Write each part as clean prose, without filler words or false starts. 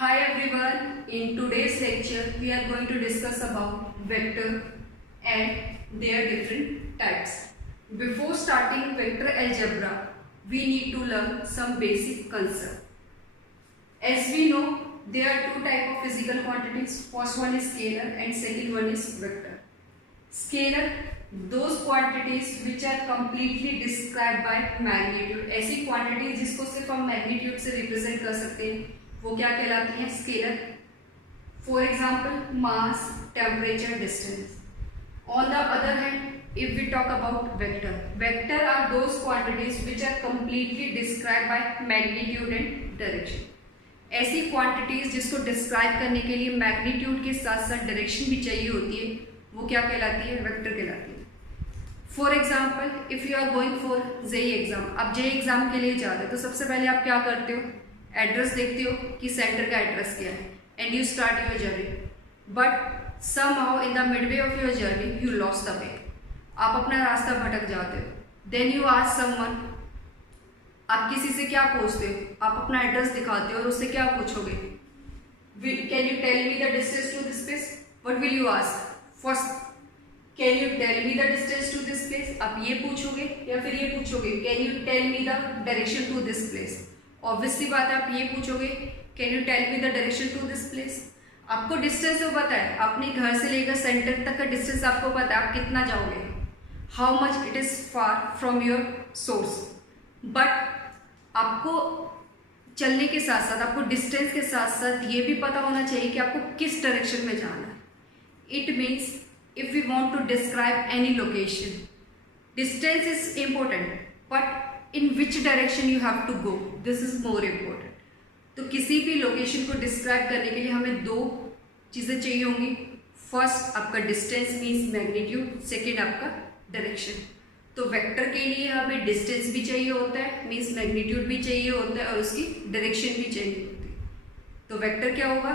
Hi everyone, in today's lecture we are going to discuss about vector and their different types. Before starting vector algebra, we need to learn some basic concept. As we know, there are two types of physical quantities. First one is scalar and second one is vector. Scalar, those quantities which are completely described by magnitude. ऐसी quantities जिसको सिर्फ हम magnitude से represent कर सकते हैं, वो क्या कहलाती हैं? Scalar. For example mass, temperature, distance. On the other hand if we talk about vector, vector are those quantities which are completely describe by magnitude and direction. ऐसी क्वांटिटीज जिसको डिस्क्राइब करने के लिए मैग्नीट्यूड के साथ साथ डायरेक्शन भी चाहिए होती है, वो क्या कहलाती है? वेक्टर कहलाती है. For example if you are going for JEE exam, आप जेई एग्जाम के लिए जा रहे हो तो सबसे पहले आप क्या करते हो? एड्रेस देखते हो कि सेंटर का एड्रेस क्या है and you start your journey. But somehow in the Midway of your journey you lost the way. आप अपना रास्ता भटक जाते हो. देन यू आस्क समवन, आप किसी से क्या पूछते हो? आप अपना एड्रेस दिखाते हो और उससे क्या पूछोगे? Can you tell me the distance to this place? What will you ask? First, can you tell me the distance to this place? आप ये पूछोगे या फिर ये पूछोगे can you tell me the direction to this place? Obviously बात है, आप ये पूछोगे can you tell me the direction to this place? आपको डिस्टेंस तो पता है, अपने घर से लेकर सेंटर तक का डिस्टेंस आपको पता है, आप कितना जाओगे, how much it is far from your source. But आपको चलने के साथ साथ, आपको डिस्टेंस के साथ साथ ये भी पता होना चाहिए कि आपको किस डायरेक्शन में जाना है. It means if we want to describe any location, distance is important but in which direction you have to go, this is more important. तो किसी भी लोकेशन को डिस्क्राइब करने के लिए हमें दो चीज़ें चाहिए होंगी. फर्स्ट आपका डिस्टेंस मीन्स मैग्नीट्यूड, सेकेंड आपका डायरेक्शन. तो वेक्टर के लिए हमें डिस्टेंस भी चाहिए होता है मीन्स मैग्नीट्यूड भी चाहिए होता है और उसकी डायरेक्शन भी चाहिए होती है. तो वेक्टर क्या होगा?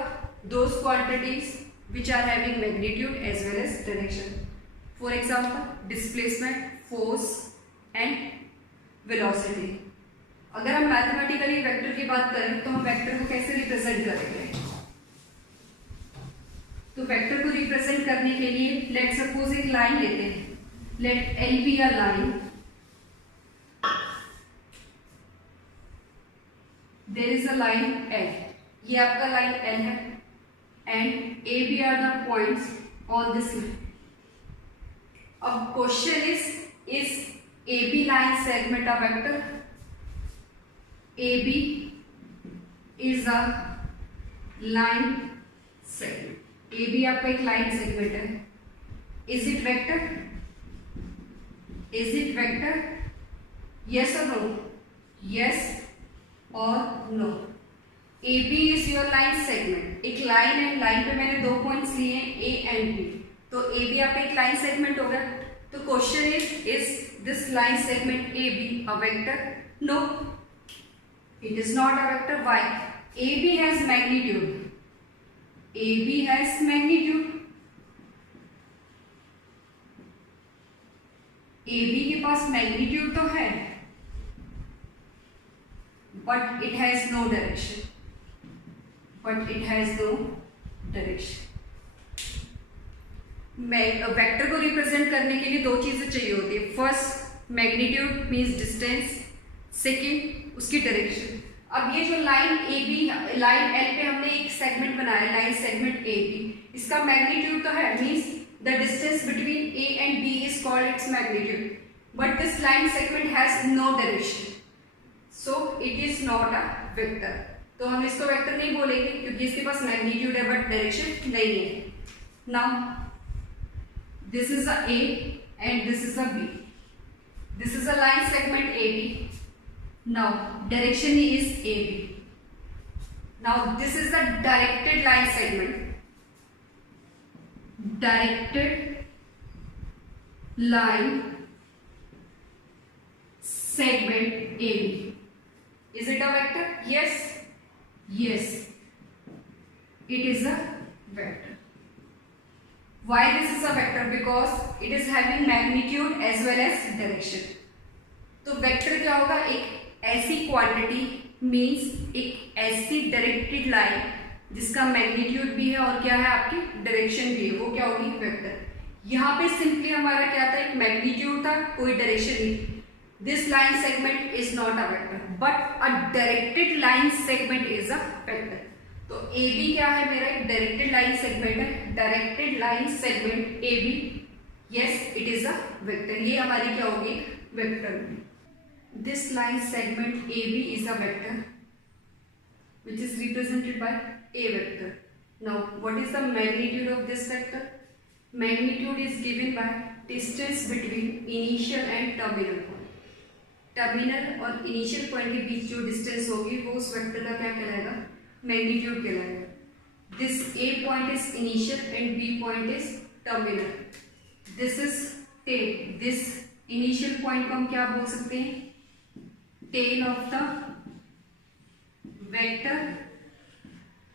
Those quantities which are having magnitude as well as direction. For example displacement, force and velocity. अगर हम मैथमेटिकली वेक्टर की बात करें तो हम वेक्टर को कैसे रिप्रेजेंट करेंगे? तो वेक्टर को रिप्रेजेंट करने के लिए लेट सपोज एक लाइन लेते हैं. Let L be a line. There is a line L. ये आपका लाइन एल है and A B are the points on this line. अब question is AB line segment a vector? AB is a line segment. AB आपका एक line segment है. Is it vector? Is it vector? Yes or no? Yes or no? AB is your line segment. एक line है, line पे मैंने दो points लिए हैं A and B. तो AB आपका एक line segment हो गया. तो question is this line segment AB a vector? No, it is not a vector. Why? AB has magnitude. AB has magnitude. AB के पास magnitude तो है, but it has no direction. But it has no direction. Vector को represent करने के लिए दो चीजें चाहिए होती है. First magnitude means distance, second उसकी डायरेक्शन. अब ये जो line A B, line L पे हमने एक सेगमेंट बनाया, लाइन सेगमेंट ए बी. इसका मैग्नीट्यूड तो है means the distance between A and B is called its magnitude. But this line segment has no direction, so it is not a vector. तो हम इसको वेक्टर नहीं बोलेंगे क्योंकि इसके पास मैग्नीट्यूड है बट डायरेक्शन नहीं है. Now this is a A and this is a B. This is a line segment AB. Now direction is AB. Now this is a directed line segment. Directed line segment AB. Is it a vector? Yes. Yes. It is a vector. Why this is a vector? Because it is having magnitude as well as direction. तो vector क्या होगा? एक ऐसी quantity means एक ऐसी directed line जिसका magnitude भी है और क्या है आपकी डायरेक्शन भी है, वो क्या होगी वेक्टर। यहाँ पे सिंपली हमारा क्या था, एक मैग्नीट्यूड था, कोई डायरेक्शन नहीं। This line segment is not a vector but a directed line segment is a vector. तो ए बी क्या है मेरा, एक डायरेक्टेड लाइन सेगमेंट है, directed line segment A B, yes it is a vector. ये हमारी क्या होगी, vector. This line segment A B is a vector which is represented by a vector. Now what is the magnitude of this vector? Magnitude is given by distance between initial and terminal point. Terminal और initial point के बीच जो distance होगी वो उस vector का क्या कहलाएगा, magnitude कहलाएगा। This A point is initial and B point is terminal. This is tail, this initial point को हम क्या बोल सकते हैं, टेल ऑफ द वेक्टर,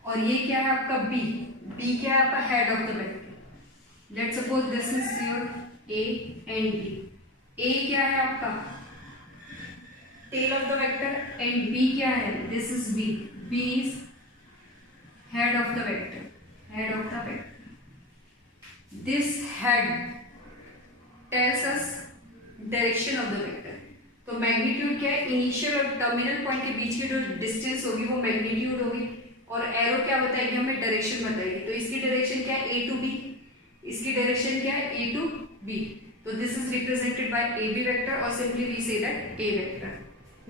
और ये क्या है आपका बी, बी क्या है आपका head of the vector. Let suppose this is your A and B. A क्या है आपका tail of the vector and B क्या है, this is B, B is head of the vector, head of the vector. This head tells us direction of the vector. तो magnitude क्या है, initial और terminal point के बीच की जो distance होगी वो मैग्नीट्यूड होगी, और एरो क्या बताएगी, हमें डायरेक्शन बताएगी। तो इसकी डायरेक्शन क्या है, ए टू बी, इसकी डायरेक्शन क्या है, ए टू बी। तो this is represented by A B vector, और simply we say that A vector.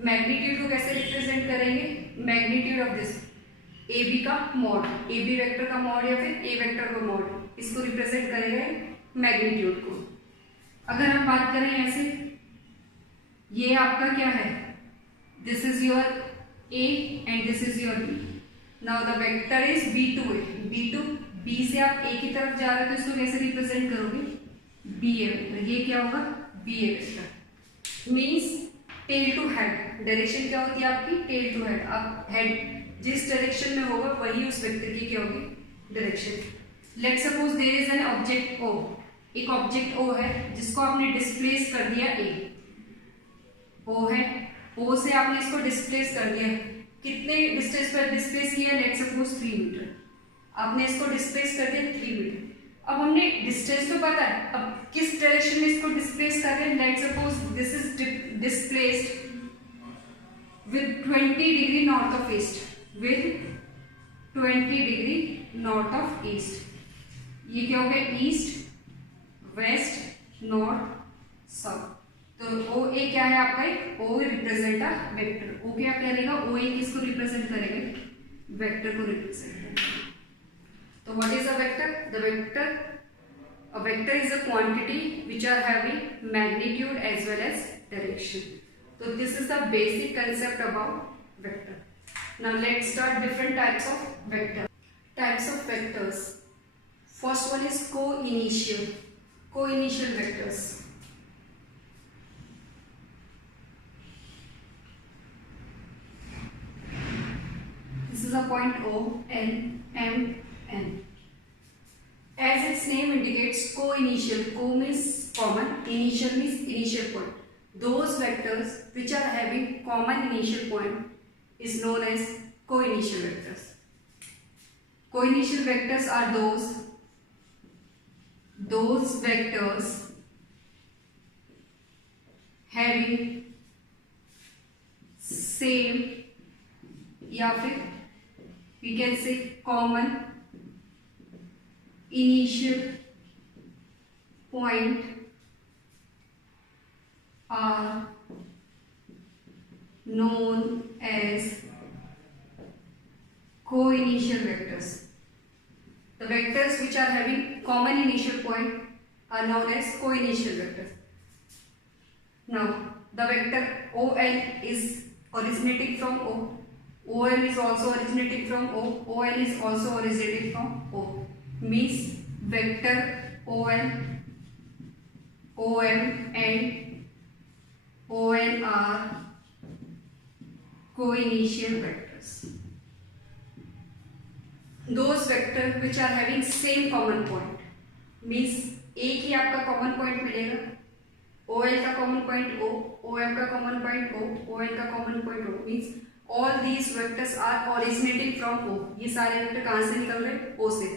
Magnitude को कैसे रिप्रेजेंट करेंगे, magnitude of this A B का मॉड, ए बी वेक्टर का मॉड या फिर ए वेक्टर का मॉड, इसको रिप्रेजेंट करेंगे मैग्नीट्यूड को। अगर हम बात करें ऐसे, ये आपका क्या है, this is your A and this is your B. Now the vector is B to A, B to B से आप ए की तरफ जा रहे हो तो इसको कैसे रिप्रेजेंट करोगे, बी ए वेक्टर। ये क्या होगा, B A vector. Means tail to head, direction क्या होती है आपकी, टेल टू हेड। अब हेड जिस डायरेक्शन में होगा वही उस वेक्टर की क्या होगी, direction. Let suppose there is an object O, एक ऑब्जेक्ट ओ है जिसको आपने डिस्प्लेस कर दिया ए, ओ है, ओ से आपने इसको डिस्प्लेस कर दिया, कितने डिस्टेंस पर डिस्प्लेस किया, लेट सपोज 3 मीटर, आपने इसको डिस्प्लेस कर दिया 3 मीटर। अब हमने डिस्टेंस तो पता है, अब किस डायरेक्शन में इसको डिस्प्लेस कर रहे हैं, late suppose this is displaced with 20 degree north of east, with 20 degree north of east. ये क्या हो गया, ईस्ट वेस्ट नॉर्थ साउथ। तो ओ ए क्या है आपका, एक ओ रिप्रेजेंट अ वेक्टर। ओ क्या करेगा, ओ ए किसको रिप्रेजेंट करेगा, वेक्टर को रिप्रेजेंट करेगा। तो what is a vector, the vector, a vector is a quantity which are having magnitude as well as direction. तो this is the basic concept about vector. Now let's start different types of vector. Types of vectors, first one is coinitial, coinitial vectors. This is a point O, N, M, N. As its name indicates, co-initial. Co means common, initial means initial point. Those vectors which are having common initial point is known as co-initial vectors. Co-initial vectors are those vectors having same या फिर we can say common initial point are known as co-initial vectors. The vectors which are having common initial point are known as co-initial vectors. Now the vector OL is originating from O. OL is also originating from O. OL is also originating from O. Means vector OL, OM and ON are co-initial vectors. Those vectors which are having same common point means एक ही आपका common point मिलेगा, OL का common point O, OM का common point O, ON का common point O means all these vectors are originating from O. ये सारे vector कहाँ से निकल रहे हैं? ओ से।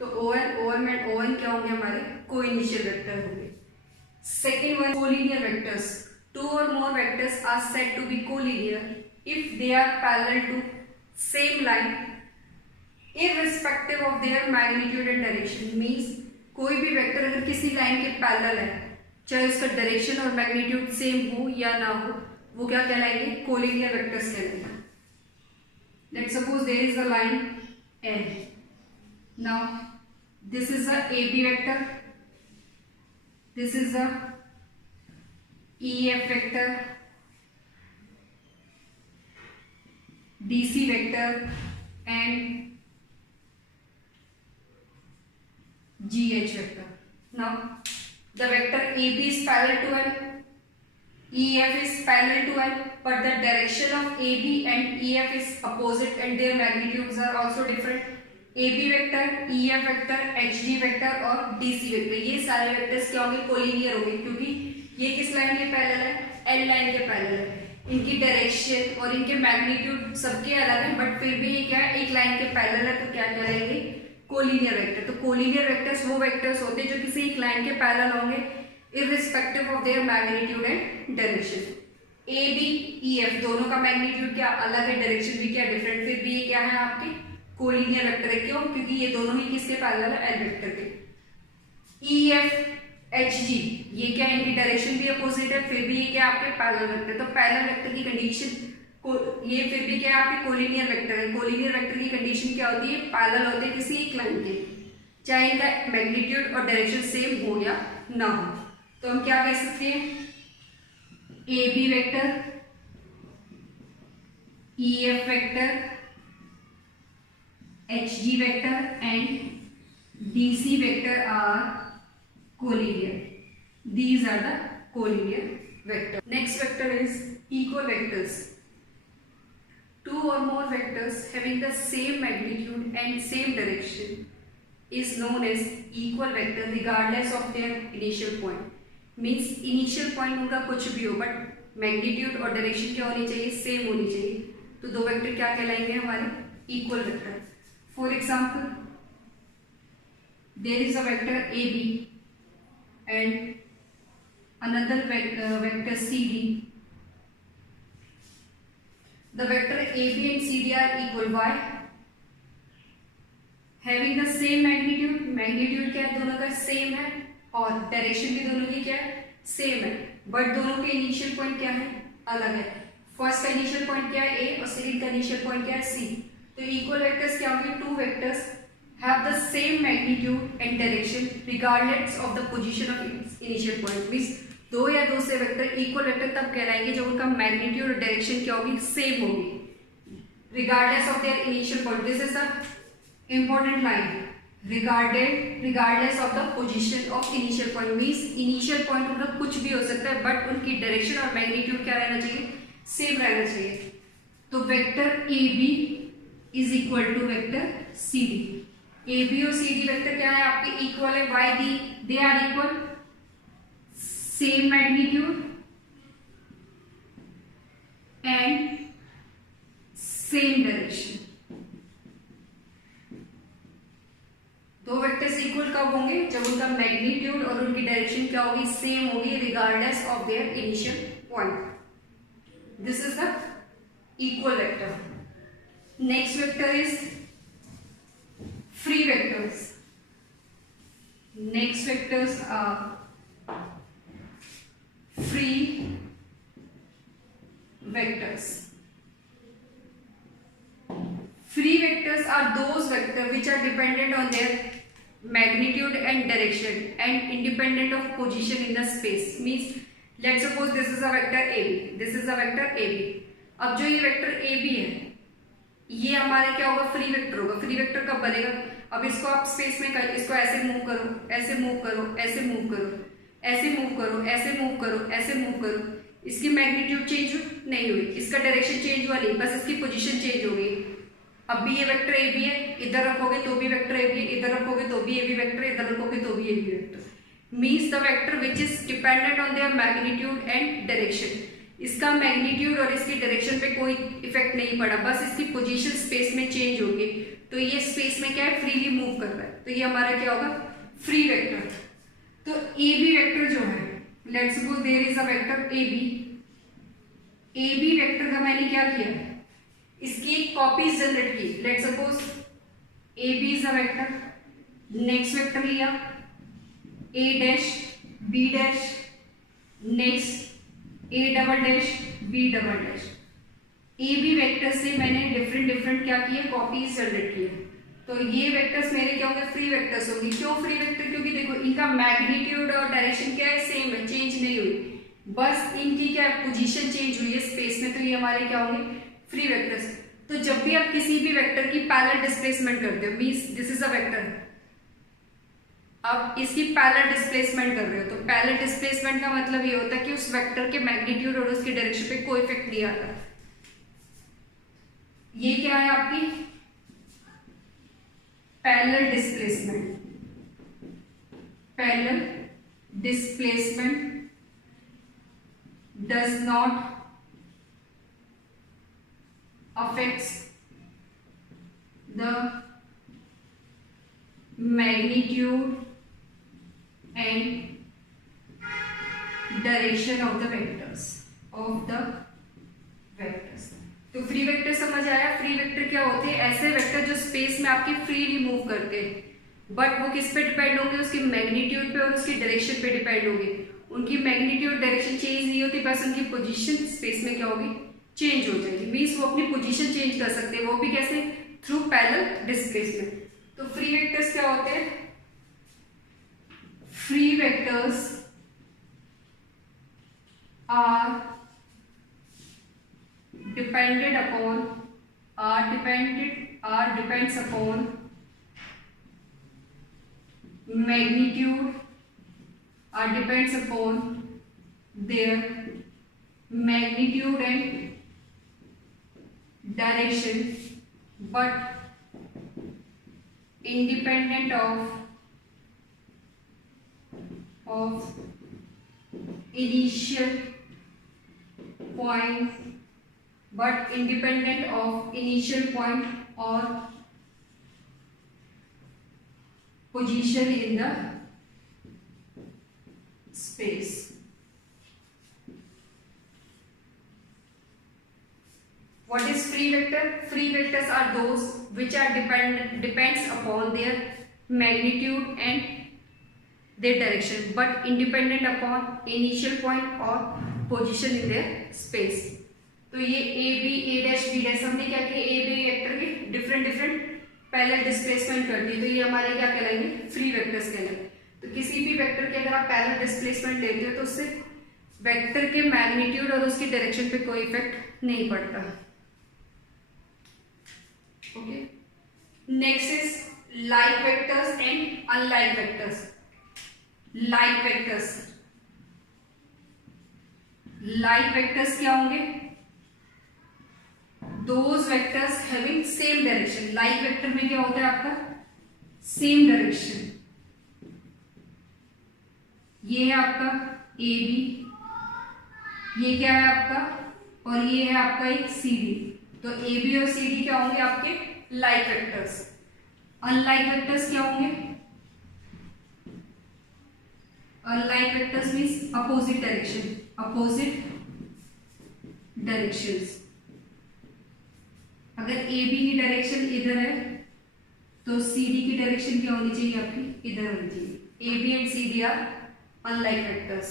तो O M and O N क्या होंगे हमारे? कोइनिशियल वेक्टर होंगे। Second one, collinear vectors. Two or more vectors are said to be collinear if they are parallel to same line irrespective of their magnitude and direction। Means कोई भी vector अगर किसी line के parallel है, चाहे उसका direction और magnitude same हो या ना हो, वो क्या कहलाएंगे? कोलिनियर वेक्टर्स कहलाएंगे। Let's suppose there is a line N। Now this is a AB vector, this is a EF vector, DC vector and GH vector. Now the vector AB is parallel to L, EF is parallel to L, but the direction of AB and EF is opposite and their magnitudes are also different। AB vector, EF vector, HG vector और DC vector, ये सारे vectors क्या होंगे? Collinear होंगे, क्योंकि ये किस line के पैरेलल है? L लाइन के पैरेलल है। इनकी डायरेक्शन और इनके मैग्नीट्यूड सबके अलग है, बट फिर भी ये क्या है? एक लाइन के पैरेलल है, तो क्या कहलाएंगे? Collinear vector. तो कोलिनियर वेक्टर्स वो वेक्टर्स होते हैं जो किसी एक लाइन के पैरेलल होंगे irrespective of their magnitude and direction. A B E F दोनों का मैग्नीट्यूड क्या अलग है, डायरेक्शन भी क्या डिफरेंट, फिर भी ये क्या है? आपके कोलिनियर वेक्टर है। क्यों? क्योंकि ये दोनों ही किसके पैरेलल है? एल वेक्टर के। ई एफ एच जी ये क्या? इनकी डायरेक्शन भी अपोजिट है, फिर भी ये क्या? आपके पैरेलल वेक्टर। तो पैरेलल वेक्टर की कंडीशन ये फिर भी क्या है? आपके कोलिनियर वेक्टर है। कोलिनियर वेक्टर की कंडीशन क्या होती है? पैरेलल होते हैं किसी एक लाइन के, चाहे इनका मैग्नीट्यूड और डायरेक्शन सेम हो या ना हो। तो हम क्या कह सकते हैं? A B vector, E F vector, H G vector and D C vector are collinear. These are the collinear vector. Next vector is equal vectors. Two or more vectors having the same magnitude and same direction is known as equal vector regardless of their initial point। Means initial point उनका कुछ भी हो, but magnitude और direction क्या होनी चाहिए? Same होनी चाहिए। तो दो वेक्टर क्या कहलाएंगे हमारे? Equal vector. For example there is a vector AB and another vector CD। The vector AB and CD are equal। Why? Having the same magnitude, magnitude क्या है? दोनों का सेम है और डायरेक्शन भी दोनों की क्या है? सेम है, बट दोनों के इनिशियल पॉइंट क्या है? अलग है। फर्स्ट का इनिशियल पॉइंट क्या है? A और सेकंड का इनिशियल पॉइंट क्या है? C। तो इक्वल वेक्टर्स क्या होंगे? Two vectors have the same magnitude and direction regardless of the position of initial point. Means दो या दो से वेक्टर इक्वल वेक्टर तब कहलाएंगे जब उनका मैग्नीट्यूड और डायरेक्शन क्या होगी? सेम होगी, regardless of their initial point. This is the important line, regardless of the position of initial point. Means initial point उनका कुछ भी हो सकता है, बट उनकी डायरेक्शन और मैग्नीट्यूड क्या रहना चाहिए? सेम रहना चाहिए। तो vector A B is equal to vector C D. A B और सी डी वेक्टर क्या है? आपके इक्वल है। Why they are equal? same magnitude and same direction। दो वेक्टर्स इक्वल कब होंगे? जब उनका मैग्नीट्यूड और उनकी डायरेक्शन क्या होगी? सेम होगी, regardless of their initial point. This is the equal vector. Next vector is free vectors. Next vectors are free vectors। Free vectors are those vectors which are dependent on their magnitude and direction and independent of position in the space। Means let's suppose this is a vector AB, this is a vector AB। अब जो ये vector AB है, ये हमारे क्या होगा? Free vector होगा। Free vector कब बनेगा? अब इसको आप स्पेस में इसको ऐसे मूव करो, ऐसे मूव करो, ऐसे मूव करो, ऐसे मूव करो, ऐसे मूव करो, ऐसे मूव करो, इसकी मैग्नीट्यूड चेंज नहीं हुई, इसका डायरेक्शन चेंज हुआ नहीं, बस इसकी पोजीशन चेंज हो गई। अब भी ये वेक्टर ए बी है, इधर रखोगे तो भी वेक्टर ए बी, इधर रखोगे तो भी ए बी वेक्टर, इधर रखोगे तो भी A B vector. Means the vector which is dependent on their magnitude and direction. इसका मैग्नीट्यूड और इसकी डायरेक्शन पे कोई इफेक्ट नहीं पड़ा, बस इसकी पोजीशन स्पेस में चेंज होगी। तो ये स्पेस में क्या है, फ्रीली मूव कर रहा है, तो ये हमारा क्या होगा, फ्री वेक्टर। तो ए बी वेक्टर जो है, let's suppose there is a vector A B vector का मैंने क्या किया, इसकी एक कॉपी जनरेट की। Let's suppose A B is a vector, next vector लिया A dash B dash, next A double dash B double dash. A B vector से मैंने डिफरेंट क्या किए, कॉपीज जनरेट किए। तो ये वेक्टर्स मेरे क्या होंगे, फ्री वेक्टर्स होंगे। क्यों फ्री वेक्टर, क्योंकि देखो इनका मैग्नीट्यूड और डायरेक्शन क्या है, सेम है, चेंज नहीं हुई, बस इनकी क्या है, पोजीशन चेंज हुई है स्पेस में। तो ये हमारे क्या होंगे, फ्री वेक्टर्स। तो जब भी आप किसी भी वेक्टर की पैरेलल डिस्प्लेसमेंट करते हो, means this is a vector, अब इसकी पैरेलल डिस्प्लेसमेंट कर रहे हो, तो पैरेलल डिस्प्लेसमेंट का मतलब ये होता है कि उस वेक्टर के मैग्नीट्यूड और उसकी डायरेक्शन पे कोई इफेक्ट नहीं आता। ये क्या है आपकी parallel displacement. Parallel displacement does not affects the magnitude and direction of the vectors तो फ्री वेक्टर समझ आया। फ्री वेक्टर क्या होते हैं, ऐसे वेक्टर जो स्पेस में आपके फ्रीली मूव करते हैं, बट वो किस पे डिपेंड होंगे, उसके मैग्नीट्यूड पे और उसकी डायरेक्शन पे डिपेंड होंगे। उनकी मैग्नीट्यूड डायरेक्शन चेंज नहीं होती, बस उनकी पोजीशन स्पेस में क्या होगी, चेंज हो जाएगी। मींस वो अपनी पोजीशन चेंज कर सकते हैं, वो भी कैसे, थ्रू पैरेलल डिस्प्लेसमेंट। तो फ्री वेक्टर्स क्या होते हैं, free vectors are depends upon magnitude, depends upon their magnitude and direction, but independent of initial point, or position in the space. What is free vector? Free vectors are those which are depends upon their magnitude and their direction, but independent upon initial point or position in their space. तो ये A B A dash B dash हमने क्या किया, A B vector के different parallel displacement कर दी, तो ये हमारे क्या कहलाएंगे, फ्री वेक्टर्स कहलाएंगे। तो किसी भी वेक्टर के अगर आप पैरेलल डिस्प्लेसमेंट लेते हो तो उससे वेक्टर के मैग्नीट्यूड और उसकी डायरेक्शन पे कोई इफेक्ट नहीं पड़ता। Okay, next is like vectors and unlike vectors. Like vectors क्या होंगे, those vectors having same direction. Like vector में क्या होता है आपका, सेम डायरेक्शन। ये है आपका ए बी, ये क्या है आपका, और ये है आपका एक सी डी। तो ए बी और सी डी क्या होंगे आपके लाइक वेक्टर्स। अनलाइक वेक्टर्स क्या होंगे, unlike vectors means opposite directions. अगर ए बी की डायरेक्शन इधर है तो सी डी की डायरेक्शन क्या होनी चाहिए आपकी, इधर होनी चाहिए। A B and C D are unlike vectors.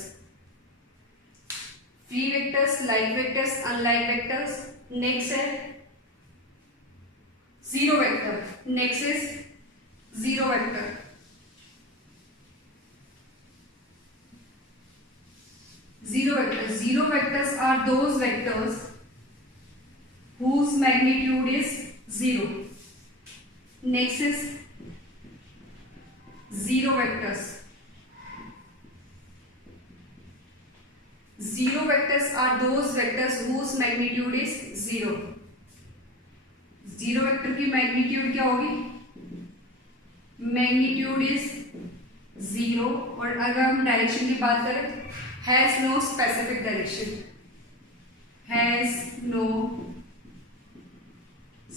Free vectors, like vectors, unlike vectors. Next है zero vector. Next is zero vector. Zero vectors are those vectors whose magnitude is 0. Next is zero vectors. Zero vectors are those vectors whose magnitude is 0. Zero vector की magnitude क्या होगी, magnitude is 0। और अगर हम direction की बात करें, has no specific direction. Has no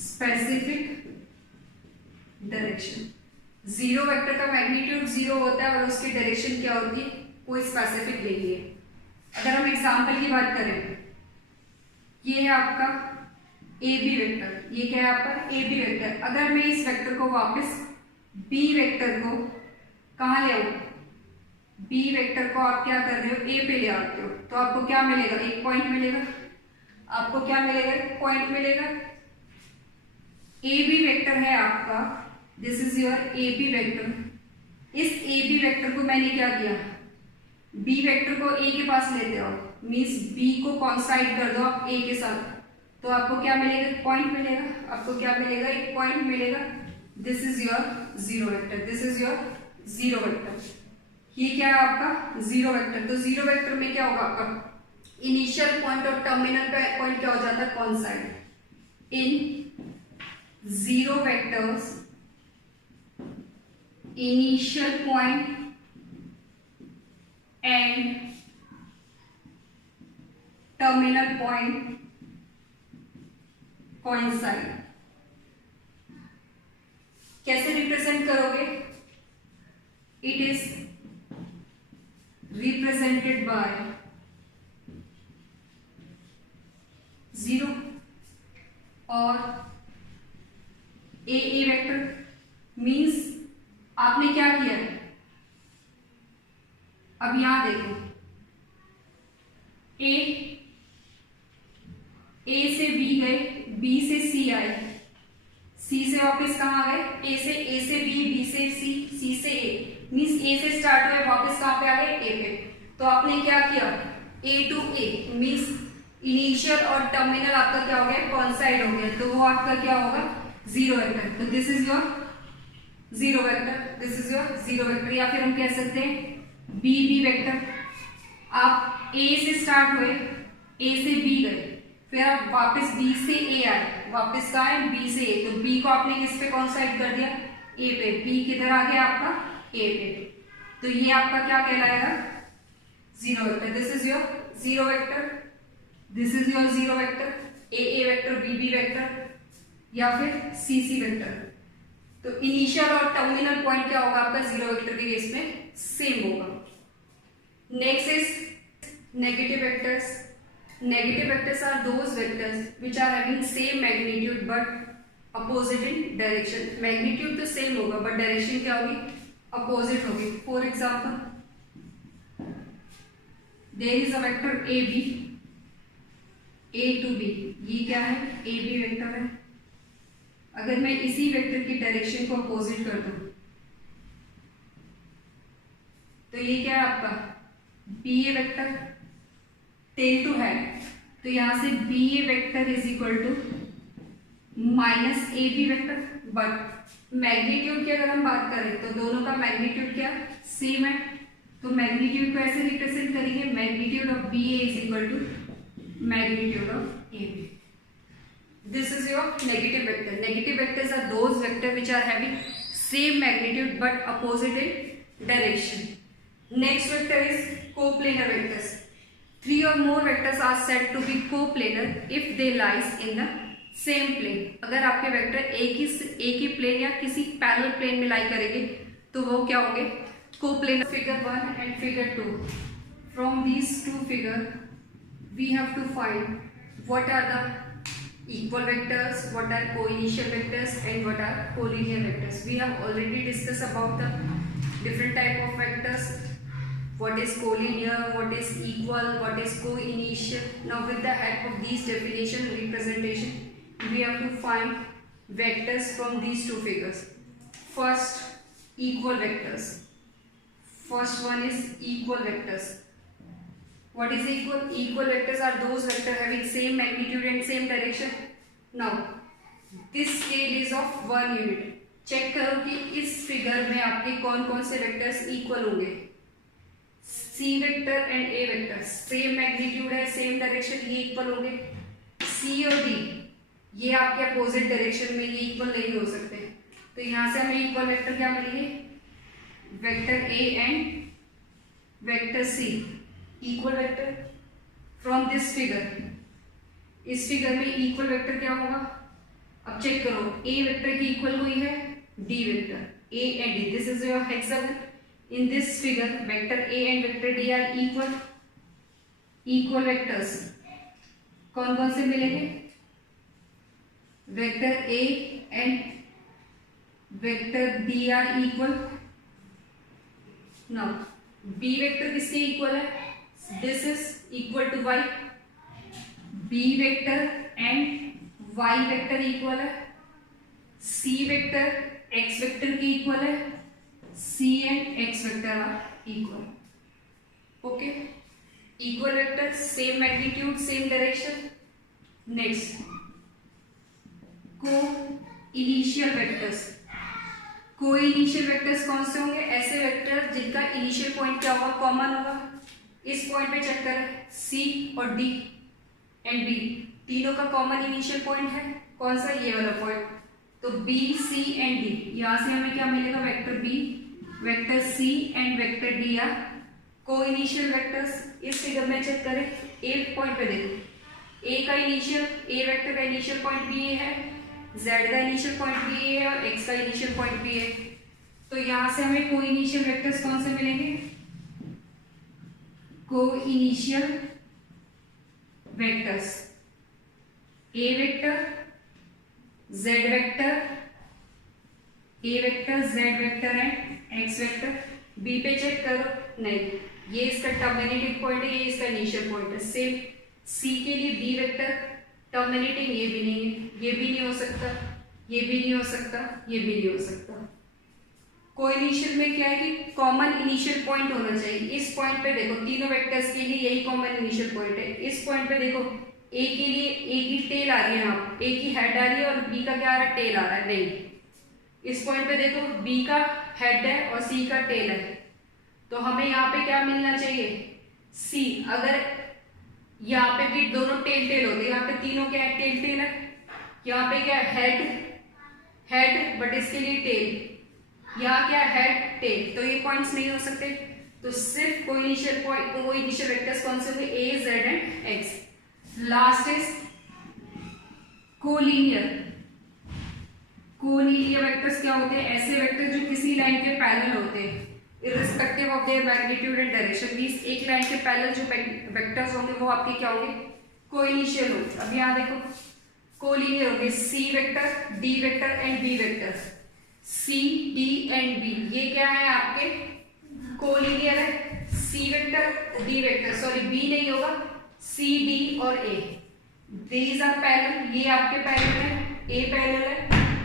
specific direction. Zero vector का मैग्नीट्यूड जीरो होता है और उसकी डायरेक्शन क्या होती है, कोई स्पेसिफिक नहीं है। अगर हम एग्जांपल की बात करें, ये है आपका ए बी वेक्टर, ये क्या है आपका ए बी वेक्टर। अगर मैं इस वेक्टर को वापस बी वेक्टर को कहाँ ले आऊं, बी वेक्टर को आप क्या कर रहे हो, ए पे ले आते हो, तो आपको क्या मिलेगा, एक पॉइंट मिलेगा। आपको क्या मिलेगा, एक पॉइंट मिलेगा। ए बी वेक्टर है आपका, this is your A B vector. इस ए बी वेक्टर को मैंने क्या किया, बी वेक्टर को ए के पास लेते हो, मीन्स बी को कॉन्साइड कर दो आप ए के साथ, तो आपको क्या मिलेगा, एक पॉइंट मिलेगा। आपको क्या मिलेगा, एक पॉइंट मिलेगा। This is your zero vector, this is your zero vector. ये क्या है आपका जीरो वेक्टर। तो जीरो वेक्टर में क्या होगा आपका, इनिशियल पॉइंट और टर्मिनल पॉइंट क्या हो जाता है, कॉन्साइड। In zero vectors initial point and terminal point coincide. कैसे रिप्रेजेंट करोगे, it is represented by zero और ए वेक्टर। मीन्स आपने क्या किया है, अब यहां देखो, ए से बी गए, बी से सी आए, सी से वापस कहाँ गए, ए से बी से सी से ए। मीन्स ए से स्टार्ट हुए, वापस कहाँ पे आ गए, ए पे। तो आपने क्या किया, ए टू ए, मीन्स इनिशियल और टर्मिनल आपका क्या हो गया, कॉन्साइड हो गया, तो वो आपका क्या होगा, जीरो वेक्टर। तो this is your zero vector, this is your zero vector. या फिर हम कह सकते हैं बी वेक्टर। आप ए से स्टार्ट हुए, ए से बी गए, फिर आप वापस बी से ए आए, वापस कहाँ है, बी से ए। तो बी को आपने किस पे कॉन्साइड कर दिया, ए पे। बी किधर आ गया आपका, ए पे। तो ये आपका क्या कहलाएगा, zero vector. This is your zero vector, this is your zero vector. A vector, B vector, या फिर सी वेक्टर। तो इनिशियल और टर्मिनल पॉइंट क्या होगा आपका, जीरो वेक्टर के केस में सेम होगा। Next is negative vectors. Negative vectors are those vectors which are having same magnitude but opposite in direction. Magnitude तो same होगा but direction क्या होगी, opposite होगी। For example, there is a vector AB, A to B। ये क्या है, AB vector है। अगर मैं इसी वेक्टर की डायरेक्शन को अपोजिट कर दूं तो ये क्या है आपका, BA vector tail to head. तो यहां से B A vector is equal to minus A B vector. But magnitude की अगर हम बात करें तो दोनों का मैग्नीट्यूड क्या सेम है। तो मैग्नीट्यूड को ऐसे रिप्रेजेंट करेंगे, magnitude of B A is equal to magnitude of A B. This is your negative vector. Negative vectors are those vector which are having same magnitude but opposite in direction. Next vector is coplanar vectors. Three or more vectors are said to be coplanar if they lies in the same plane। अगर आपके vector एक ही plane या किसी parallel plane में लाई करेंगे तो वो क्या होंगे, coplanar. Figure 1 and figure 2। From these two figure we have to find what are the equal vectors, what are co-initial vectors and what are collinear vectors। We have already discussed about the different type of vectors, what is collinear, what is equal, what is co-initial. Now with the help of these definition and representation we have to find vectors from these two figures. First, equal vectors. First one is equal vectors. What is equal? Equal vectors are those vectors having same magnitude and same direction. Now this scale is of 1 unit। Check करो कि इस figure में आपके कौन कौन से vectors equal होंगे। C vector and A vector same magnitude है, सेम डायरेक्शन, ये इक्वल होंगे। सी और डी ये आपके अपोजिट डायरेक्शन में, ये इक्वल नहीं हो सकते। तो यहां से हमें इक्वल वेक्टर क्या मिलेंगे, vector A and vector C equal vector. From this figure इस फिगर में इक्वल वेक्टर क्या होगा? अब चेक करो, ए वेक्टर की इक्वल हुई है D vector, A and D, this is your hexagon. In this figure vector A and vector D are equal. Equal vectors कौन कौन से मिलेंगे? Vector A and vector D are equal. Now B vector किसके equal है? This is equal to Y. B vector and Y vector equal है. C vector X vector के equal है. C and X vector are equal. Okay, equal vector, same magnitude, same direction. Next, को initial vectors. को initial vectors कौन से होंगे? ऐसे vector जिनका इनिशियल पॉइंट क्या होगा? कॉमन होगा. इस पॉइंट पे चेक करें, सी और डी एंड बी तीनों का कॉमन इनिशियल पॉइंट है. कौन सा? ये वाला पॉइंट. तो बी सी एंड डी, यहां से हमें क्या मिलेगा? Vector B, vector C and vector D are को इनिशियल वेक्टर्स. इस फिगर में चेक करें, एक पॉइंट पे देखो, ए का इनिशियल, ए वेक्टर का इनिशियल पॉइंट भी ये है, जेड का इनिशियल पॉइंट भी ये है और एक्स का इनिशियल पॉइंट भी है. तो यहां से हमें को इनिशियल वेक्टर्स कौन से मिलेंगे? को initial vectors A vector, Z vector, A vector, Z vector and X vector. B पे चेक करो, नहीं, ये इसका टर्मिनेटिंग पॉइंट है, ये इसका इनिशियल पॉइंट है. सेम सी के लिए बी वेक्टर टर्मिनेटिंग, ये भी नहीं है, ये भी नहीं हो सकता, ये भी नहीं हो सकता, ये भी नहीं हो सकता. को इनिशियल में क्या है कि कॉमन इनिशियल पॉइंट होना चाहिए. इस पॉइंट पे देखो, तीनों वेक्टर्स के लिए यही कॉमन इनिशियल पॉइंट है. इस पॉइंट पे देखो, ए के लिए ए की टेल आ रही है, यहाँ ए की हेड आ रही है और बी का क्या आ रहा है? टेल आ रहा है. नहीं, इस पॉइंट पे देखो, बी का हेड है और सी का टेल है. तो हमें यहाँ पे क्या मिलना चाहिए? सी. अगर यहाँ पे भी दोनों टेल टेल होते, यहाँ पे तीनों क्या है? टेल टेल है. यहाँ पे क्या है? हेड बट इसके लिए टेल. यहाँ क्या? Head tail. तो ये पॉइंट्स नहीं हो सकते. तो सिर्फ को इनिशियल पॉइंट, को इनिशियल वेक्टर्स कौन से होंगे? A, Z and X. Last is collinear. Collinear vectors क्या होते हैं? ऐसे वेक्टर जो किसी लाइन के पैरेलल होते हैं, irrespective of their magnitude and direction. Means एक लाइन के पैरेलल जो वेक्टर्स होंगे वो आपके क्या होंगे? कोइनिशियल होंगे. अब यहाँ देखो, कोलिनियर होंगे C vector, D vector and B vector. C, D and B, ये क्या है? आपके कोलिनियर है. C vector, D vector, sorry B नहीं होगा, सी, डी और ए, दीज आर पैरेलल. ये आपके पैरेलल है, ए पैरेलल है,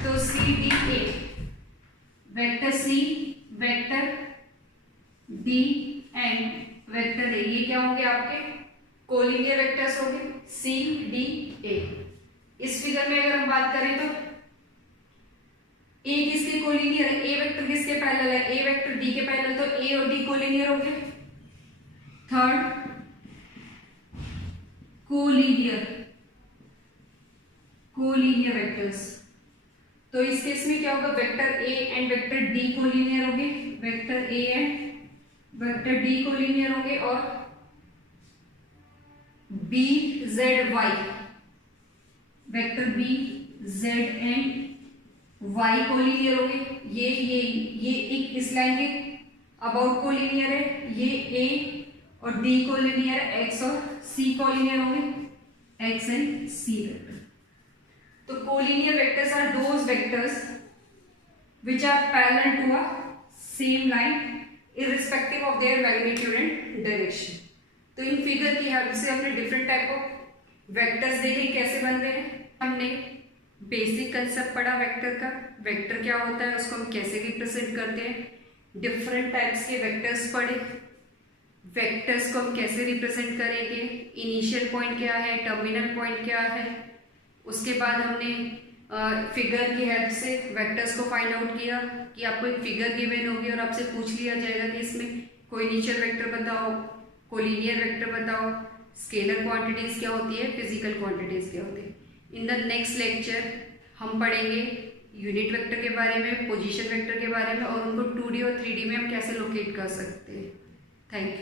तो C, D, A. Vector C, vector D and vector A, ये क्या होंगे? आपके कोलिनियर वेक्टर्स होंगे, सी, डी, ए. इस फिगर में अगर हम बात करें तो ए किसके कोलिनियर है? ए वेक्टर किसके पैरेलल है? ए वेक्टर डी के पैरेलल, तो ए और डी कोलिनियर होंगे. Third, collinear vectors. तो इस केस में क्या होगा? Vector A and vector D collinear होंगे, vector A and vector D collinear होंगे, और B, Z, Y, vector B, Z and Y collinear होंगे. ये एक इस लाइन के अबाउट कोलिनियर है, ये ए और डी कोलिनियर है, एक्स और सी कोलिनियर होंगे, एक्स एंड सी वेक्टर. तो collinear vectors are those vectors which are parallel to a same line irrespective of their magnitude and direction. तो इन फिगर की help से हमने डिफरेंट टाइप ऑफ वेक्टर्स देखे कैसे बनते हैं. हमने बेसिक कंसेप्ट पढ़ा वेक्टर का, वेक्टर क्या होता है, उसको हम कैसे रिप्रेजेंट करते हैं. डिफरेंट टाइप्स के वेक्टर्स पढ़े, वेक्टर्स को हम कैसे रिप्रेजेंट करेंगे, इनिशियल पॉइंट क्या है, टर्मिनल पॉइंट क्या है. उसके बाद हमने फिगर की हेल्प से वेक्टर्स को फाइंड आउट किया कि आपको एक फिगर गिवन होगी और आपसे पूछ लिया जाएगा कि इसमें कोई इनिशियल वेक्टर बताओ, कोलिनियर वेक्टर बताओ, स्केलर क्वांटिटीज क्या होती है, फिजिकल क्वांटिटीज क्या होती है. इन द नेक्स्ट लेक्चर हम पढ़ेंगे यूनिट वेक्टर के बारे में, पोजीशन वेक्टर के बारे में, और उनको 2D और 3D में हम कैसे लोकेट कर सकते हैं. Thank you.